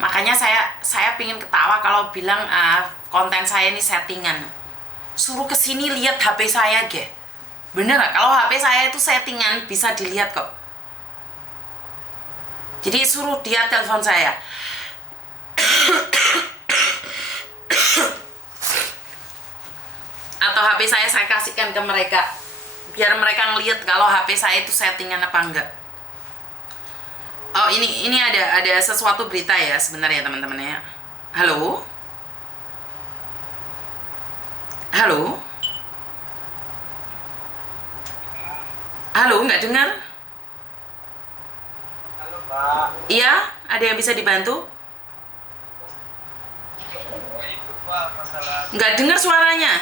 Makanya saya pingin ketawa kalau bilang konten saya ini settingan. Suruh kesini lihat HP saya, ge. Bener nggak? Kalau HP saya itu settingan bisa dilihat kok. Jadi suruh dia telepon saya. Atau HP saya kasihkan ke mereka. Biar mereka ngelihat kalau HP saya itu settingan apa enggak. Oh, ini ada sesuatu berita ya sebenarnya teman-teman ya. Halo? Halo? Halo, nggak dengar? Halo Mbak. Iya, ada yang bisa dibantu? Oh, itu Mbak masalah Nggak dengar suaranya.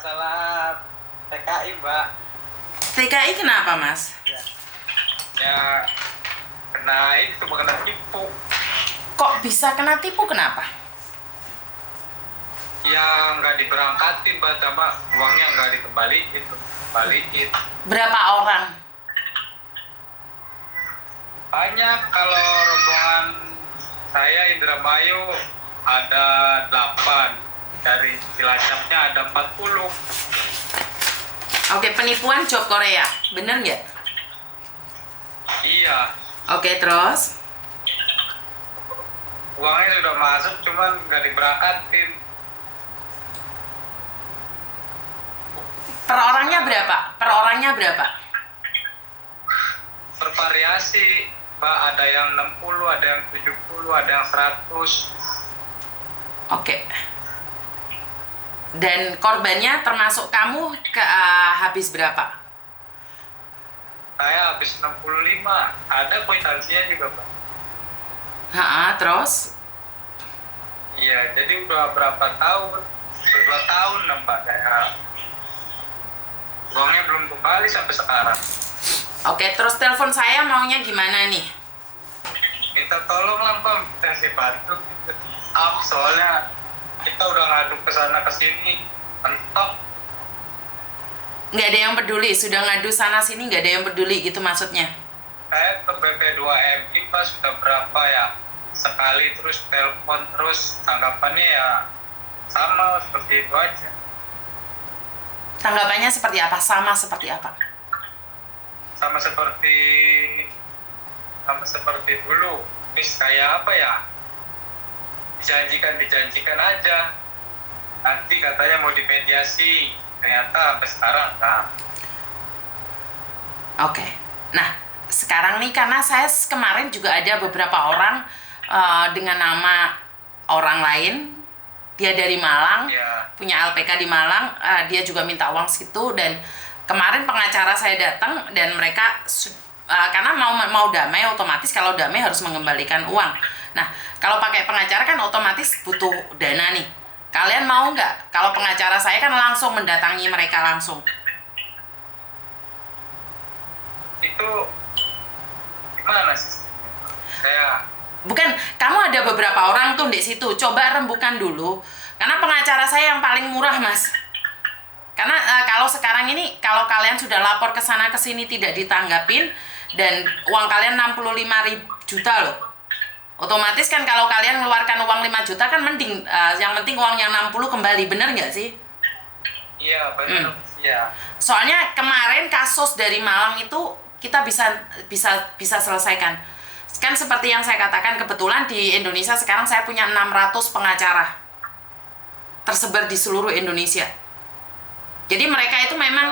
masalah TKI Mbak. TKI kenapa, Mas? Ya kena itu kena tipu. Kok bisa kena tipu, kenapa? Ya nggak diberangkatin Mbak, sama uangnya nggak dikembaliin, balikin. Berapa orang? Banyak, kalau rombongan saya Indramayu ada 8, dari Cilacapnya ada 40. Oke, penipuan job Korea. Bener nggak? Iya, Oke, terus? uangnya sudah masuk cuman nggak diberangkatin. Per orangnya berapa? Per orangnya berapa? Bervariasi Mbak, ada yang 60, ada yang 70, ada yang 100. Oke. Dan korbannya termasuk kamu habis berapa? Saya habis 65, ada kwitansinya juga Pak. Terus? Iya, jadi udah berapa tahun? Udah 2 tahun lah Mbak, kayak uangnya belum kembali sampai sekarang. Oke, terus telepon saya maunya gimana nih? Minta tolong lah Mbak, kasih bantu. Soalnya kita udah ngadu ke sana ke sini, mentok. Nggak ada yang peduli, sudah ngadu sana sini nggak ada yang peduli gitu maksudnya? Saya ke BP2MI Pak, sudah berapa ya? Sekali terus telepon terus, tanggapannya ya sama seperti itu aja. Tanggapannya seperti apa? Sama seperti apa? Sama seperti dulu. Mis kayak apa ya? Dijanjikan aja. Nanti katanya mau dimediasi, ternyata sampai sekarang nah. Oke. Nah, sekarang nih karena saya kemarin juga ada beberapa orang dengan nama orang lain. Dia dari Malang, Ya, punya LPK di Malang, dia juga minta uang segitu dan kemarin pengacara saya datang dan mereka karena mau damai, otomatis kalau damai harus mengembalikan uang. Nah, kalau pakai pengacara kan otomatis butuh dana nih. Kalian mau nggak? Kalau pengacara saya kan langsung mendatangi mereka langsung. itu gimana sih? Saya Bukan, kamu ada beberapa orang tuh di situ. Coba rembukan dulu. Karena pengacara saya yang paling murah, Mas. Karena kalau sekarang ini, kalau kalian sudah lapor ke sana ke sini tidak ditanggapin dan uang kalian 65 juta loh. Otomatis kan kalau kalian mengeluarkan uang 5 juta kan mending, yang penting uang yang 60 kembali. Bener nggak sih? iya benar. Iya. Soalnya kemarin kasus dari Malang itu kita bisa selesaikan. Kan seperti yang saya katakan, kebetulan di Indonesia sekarang saya punya 600 pengacara tersebar di seluruh Indonesia. Jadi mereka itu memang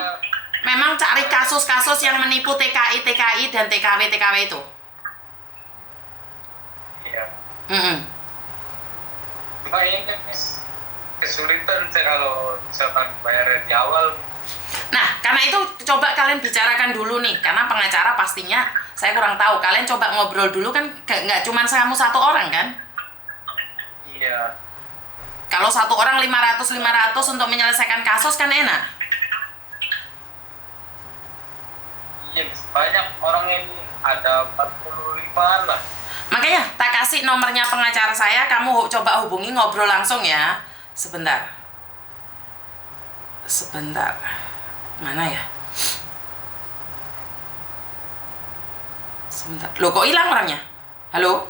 cari kasus-kasus yang menipu TKI dan TKW itu. Iya. Mm-mm. Cuma ini kan kesulitan saya kalau misalkan bayar di awal. Nah, karena itu coba kalian bicarakan dulu nih, karena pengacara pastinya saya kurang tahu. Kalian coba ngobrol dulu kan, nggak cuma kamu satu orang kan? Iya. Kalau satu orang 500 untuk menyelesaikan kasus kan enak. Iya, banyak orang ini, ada 45-an lah. Makanya tak kasih nomornya pengacara saya, kamu coba hubungi ngobrol langsung ya. Sebentar. Mana ya? Sebentar. Loh, kok hilang orangnya? Halo?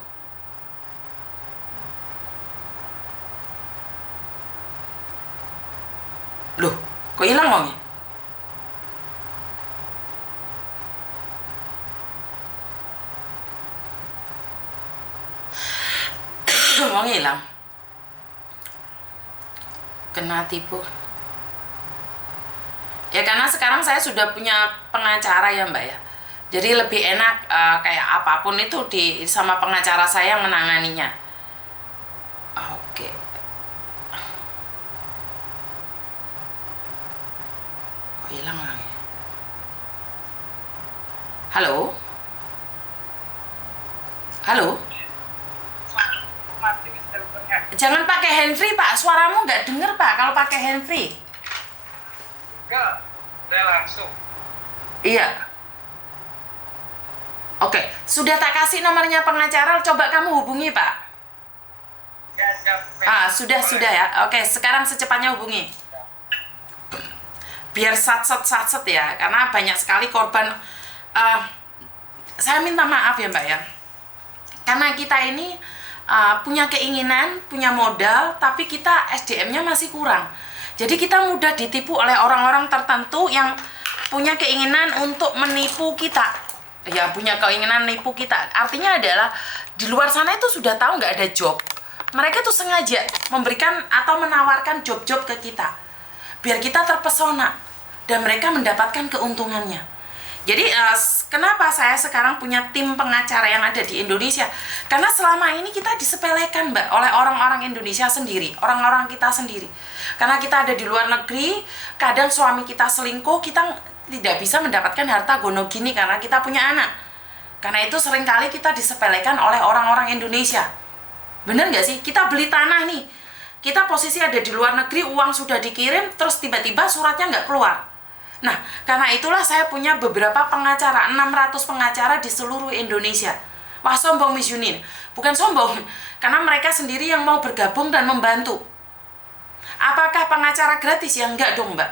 Kok hilang wongnya? Wongnya hilang. Kena tipu. Ya karena sekarang saya sudah punya pengacara ya Mbak ya. Jadi lebih enak kayak apapun itu sama pengacara saya yang menanganinya. Oke. Kok hilang orangnya? Halo? Halo? Jangan pakai handfree Pak, suaramu nggak denger Pak kalau pakai handfree. Enggak, saya langsung. Iya. Oke, sudah tak kasih nomornya pengacara, coba kamu hubungi Pak. Ya, siap. Sudah ya. Oke, sekarang secepatnya hubungi. Biar satset ya, karena banyak sekali korban. Saya minta maaf ya Mbak ya. Karena kita ini punya keinginan, punya modal, tapi kita SDM-nya masih kurang. Jadi kita mudah ditipu oleh orang-orang tertentu yang punya keinginan untuk menipu kita. Ya, punya keinginan menipu kita. Artinya adalah di luar sana itu sudah tahu nggak ada job. Mereka tuh sengaja memberikan atau menawarkan job-job ke kita. Biar kita terpesona dan mereka mendapatkan keuntungannya. Jadi kenapa saya sekarang punya tim pengacara yang ada di Indonesia? Karena selama ini kita disepelekan Mbak oleh orang-orang Indonesia sendiri, orang-orang kita sendiri. Karena kita ada di luar negeri, kadang suami kita selingkuh, kita tidak bisa mendapatkan harta gono gini karena kita punya anak. Karena itu seringkali kita disepelekan oleh orang-orang Indonesia. Bener nggak sih? Kita beli tanah nih, kita posisi ada di luar negeri, uang sudah dikirim, terus tiba-tiba suratnya nggak keluar. Nah, karena itulah saya punya beberapa pengacara, 600 pengacara di seluruh Indonesia. Wah, sombong Miss Yunin. Bukan sombong, karena mereka sendiri yang mau bergabung dan membantu. Apakah pengacara gratis? Ya enggak dong, Mbak.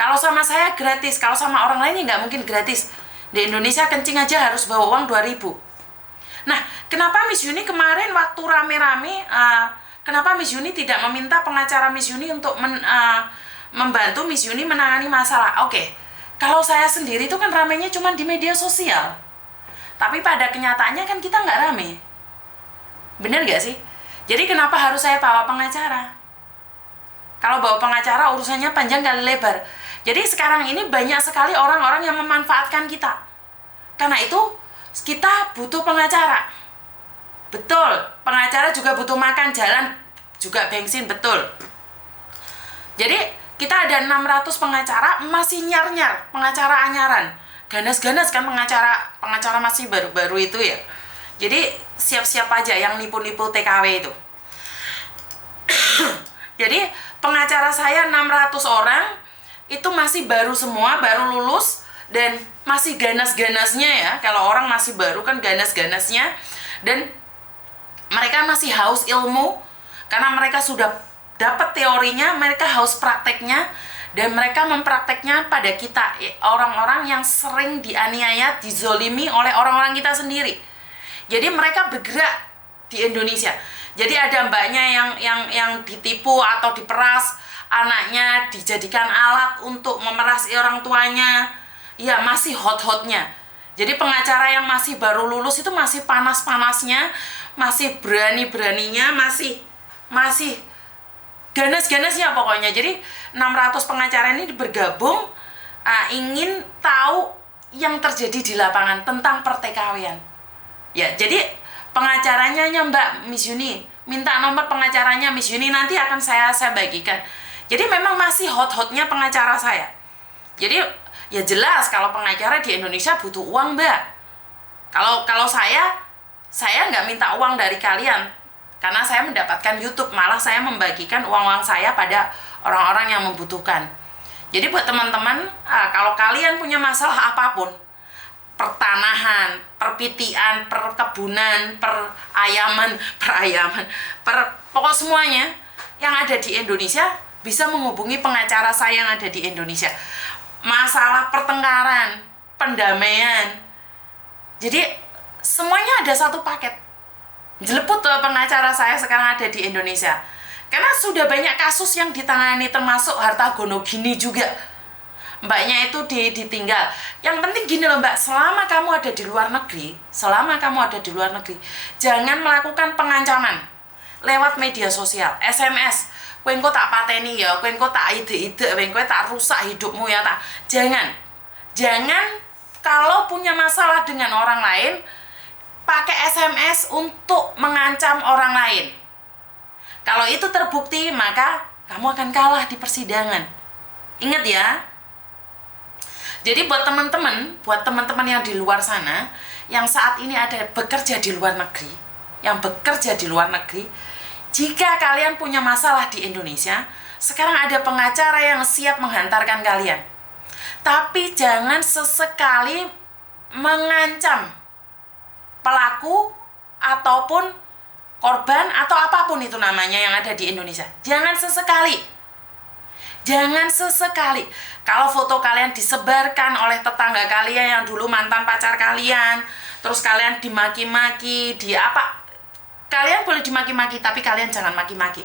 Kalau sama saya gratis, kalau sama orang lain ya nggak mungkin gratis. Di Indonesia kencing aja harus bawa uang 2.000. Nah, kenapa Miss Yuni kemarin waktu rame-rame, kenapa Miss Yuni tidak meminta pengacara Miss Yuni untuk membantu Miss Yuni menangani masalah? Oke, kalau saya sendiri itu kan ramenya cuma di media sosial. Tapi pada kenyataannya kan kita nggak rame. Bener nggak sih? Jadi kenapa harus saya bawa pengacara? Kalau bawa pengacara urusannya panjang kali lebar. Jadi sekarang ini banyak sekali orang-orang yang memanfaatkan kita. Karena itu kita butuh pengacara. Betul, pengacara juga butuh makan, jalan, juga bensin, betul. Jadi kita ada 600 pengacara, masih nyar-nyar, pengacara anyaran. Ganas-ganas kan pengacara masih baru-baru itu ya. Jadi siap-siap aja yang nipu-nipu TKW itu. Jadi pengacara saya 600 orang itu masih baru semua, baru lulus dan masih ganas-ganasnya ya. Kalau orang masih baru kan ganas-ganasnya, dan mereka masih haus ilmu karena mereka sudah dapat teorinya, mereka haus prakteknya, dan mereka memprakteknya pada kita, orang-orang yang sering dianiaya, dizolimi oleh orang-orang kita sendiri. Jadi mereka bergerak di Indonesia. Jadi ada mbaknya yang ditipu atau diperas, anaknya dijadikan alat untuk memeras orang tuanya. Ya, masih hot-hotnya. Jadi pengacara yang masih baru lulus itu masih panas-panasnya, masih berani-beraninya, masih ganas-ganasnya pokoknya. Jadi 600 pengacara ini bergabung, ingin tahu yang terjadi di lapangan tentang pertikaian. Ya, jadi pengacaranya Mbak Miss Yuni, minta nomor pengacaranya Miss Yuni, nanti akan saya bagikan. Jadi memang masih hot-hotnya pengacara saya. Jadi ya jelas kalau pengacara di Indonesia butuh uang Mbak. Kalau saya nggak minta uang dari kalian, karena saya mendapatkan YouTube, malah saya membagikan uang-uang saya pada orang-orang yang membutuhkan. Jadi buat teman-teman, kalau kalian punya masalah apapun, pertanahan, perpitian, perkebunan, pokok semuanya yang ada di Indonesia, bisa menghubungi pengacara saya yang ada di Indonesia. Masalah pertengkaran, pendamaian, jadi semuanya ada satu paket. Jeleput tuh pengacara saya sekarang ada di Indonesia. Karena sudah banyak kasus yang ditangani, termasuk Hartogono gini juga. Mbaknya itu ditinggal. Yang penting gini loh Mbak, selama kamu ada di luar negeri, jangan melakukan pengancaman lewat media sosial, SMS. Kowe engko tak pateni ya, kowe engko tak ide-ide, kowe tak rusak hidupmu ya tak. Jangan kalau punya masalah dengan orang lain pakai SMS untuk mengancam orang lain. Kalau itu terbukti, maka kamu akan kalah di persidangan. Ingat ya. Jadi buat teman-teman yang di luar sana, yang saat ini bekerja di luar negeri, jika kalian punya masalah di Indonesia, sekarang ada pengacara yang siap menghantarkan kalian. Tapi jangan sesekali mengancam pelaku ataupun korban atau apapun itu namanya yang ada di Indonesia. Jangan sesekali. Kalau foto kalian disebarkan oleh tetangga kalian yang dulu mantan pacar kalian, terus kalian dimaki-maki, kalian boleh dimaki-maki, tapi kalian jangan maki-maki.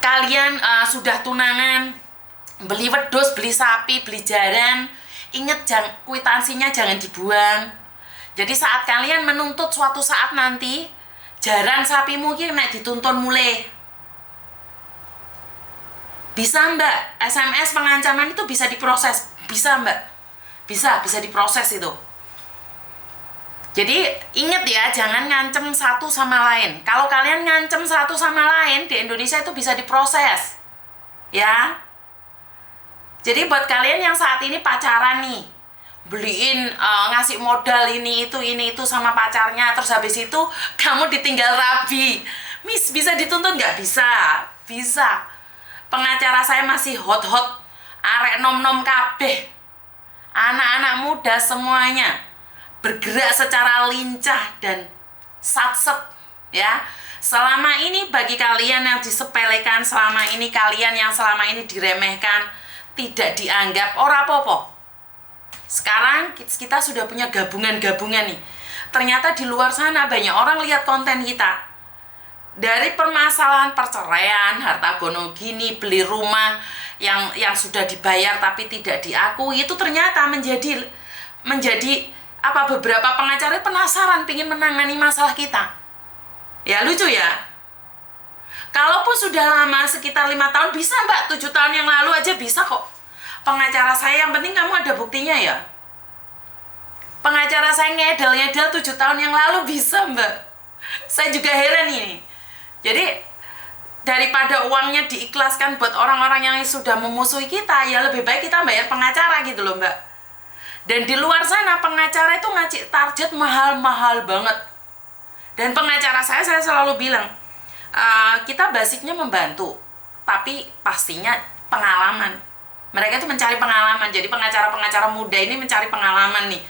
Kalian sudah tunangan, beli wedhus, beli sapi, beli jaran, ingat kwitansinya jangan dibuang. Jadi saat kalian menuntut suatu saat nanti, jaran sapimu ki nek dituntun mulai. Bisa Mbak, SMS pengancaman itu bisa diproses. Bisa Mbak, bisa diproses itu. Jadi ingat ya, jangan ngancem satu sama lain. Kalau kalian ngancem satu sama lain di Indonesia itu bisa diproses, ya. Jadi buat kalian yang saat ini pacaran nih, beliin ngasih modal ini itu sama pacarnya, terus habis itu kamu ditinggal rabi, Miss bisa dituntut nggak? Bisa. Pengacara saya masih hot, arek nom kabeh, anak-anak muda semuanya bergerak secara lincah dan satset, ya. Selama ini bagi kalian yang disepelekan, kalian yang selama ini diremehkan, tidak dianggap ora apa-apa. Sekarang kita sudah punya gabungan nih. Ternyata di luar sana banyak orang lihat konten kita. Dari permasalahan perceraian, Hartogono gini, beli rumah yang sudah dibayar tapi tidak diakui, itu ternyata menjadi beberapa pengacara penasaran pingin menangani masalah kita. Ya lucu ya. Kalaupun sudah lama sekitar 5 tahun bisa Mbak, 7 tahun yang lalu aja bisa kok. Pengacara saya yang penting kamu ada buktinya ya. Pengacara saya ngedel 7 tahun yang lalu bisa Mbak. Saya juga heran ini. Jadi daripada uangnya diikhlaskan buat orang-orang yang sudah memusuhi kita, ya lebih baik kita bayar pengacara gitu loh Mbak. Dan di luar sana pengacara itu ngasih target mahal-mahal banget. Dan pengacara saya selalu bilang, kita basicnya membantu, tapi pastinya pengalaman. Mereka itu mencari pengalaman. Jadi pengacara-pengacara muda ini mencari pengalaman nih.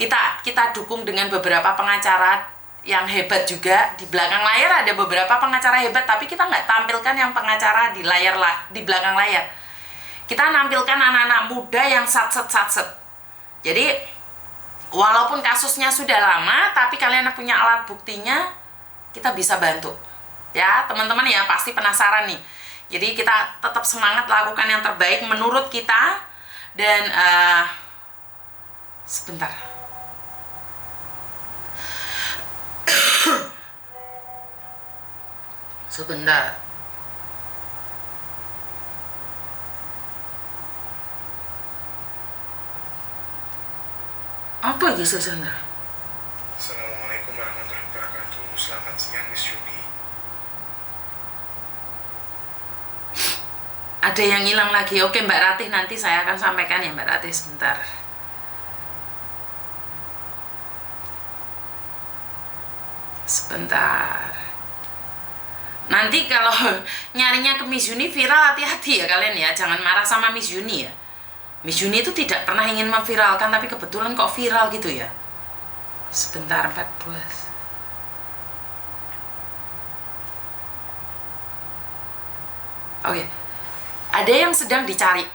Kita dukung dengan beberapa pengacara yang hebat juga. Di belakang layar ada beberapa pengacara hebat, tapi kita nggak tampilkan yang pengacara di belakang layar. Kita nampilkan anak-anak muda yang satset. Jadi walaupun kasusnya sudah lama, tapi kalian punya alat buktinya, kita bisa bantu. Ya teman-teman ya, pasti penasaran nih. Jadi kita tetap semangat lakukan yang terbaik menurut kita. Dan sebentar. Apa gitu sebentar? Assalamualaikum warahmatullahi wabarakatuh. Selamat siang Miss Yuni. Ada yang hilang lagi. Oke Mbak Ratih, nanti saya akan sampaikan ya Mbak Ratih, sebentar. Nanti kalau nyarinya ke Miss Yuni viral, hati-hati ya kalian ya. Jangan marah sama Miss Yuni ya. Miss Yuni itu tidak pernah ingin memviralkan, tapi kebetulan kok viral gitu ya. Sebentar, 14. Oke. Ada yang sedang dicari.